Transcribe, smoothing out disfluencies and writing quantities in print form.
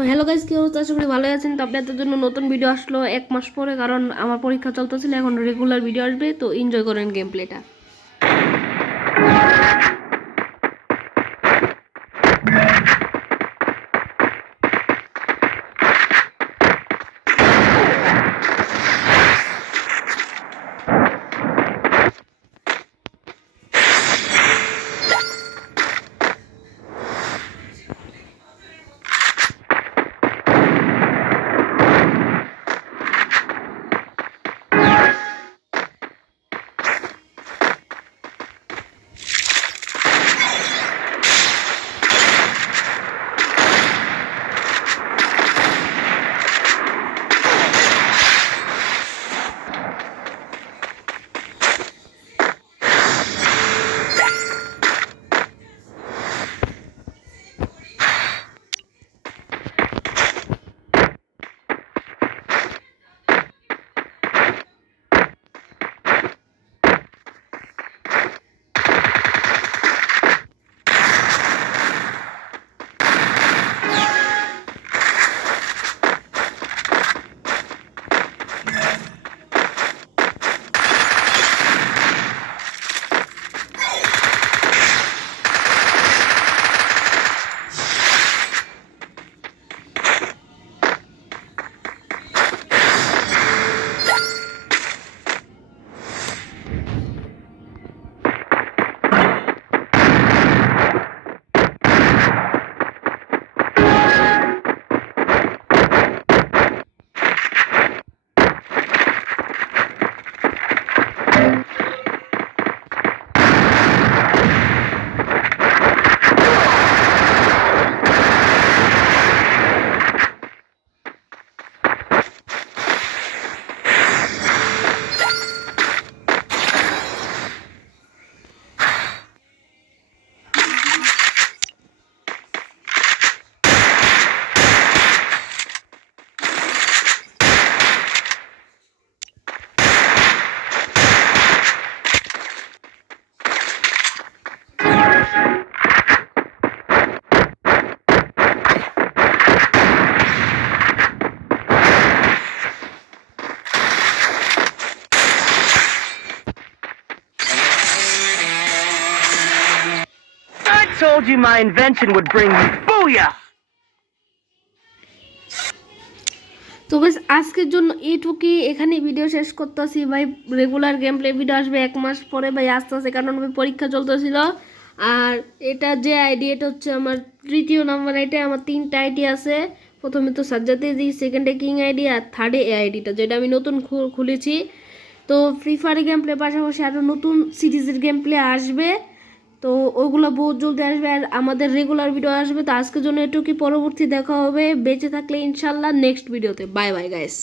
তো hello guys, কি অবস্থা? আশা করি ভালোই আছেন। তো আপনাদের জন্য নতুন ভিডিও আসলো 1 মাস পরে, কারণ আমার পরীক্ষা চলতেছিল। এখন রেগুলার ভিডিও আসবে, তো এনজয় করেন game প্লেটা। I told you my invention would bring you booyah! তো গাইস, আজকের জন্য এইটুকুই। এখানে ভিডিও শেষ করতেছি ভাই। রেগুলার গেম প্লে ভিডিও আসবে 1 মাস পরে ভাই, আস্তে আস্তে, কারণ আমি পরীক্ষা চলতেছিল। আর এটা যে আইডি, এটা হচ্ছে আমার 3য় নাম্বার। এটা আমার 3টা আইডি আছে। প্রথমে তো সাজ্জাদে দি, সেকেন্ডে কিং আইডি, আর থার্ডে এ আইডিটা, যেটা আমি নতুন খুলেছি। তো ফ্রি ফায়ার গেম প্লে পাশাপাশি আরও নতুন সিরিজের গেম প্লে আসবে। তো ওইগুলো বহুত জলদি আসবে, আর আমাদের রেগুলার ভিডিও আসবে। তো আজকের জন্য এটুকুই। পরবর্তী দেখা হবে বেঁচে থাকলে ইনশাল্লাহ নেক্সট ভিডিওতে। Bye bye guys.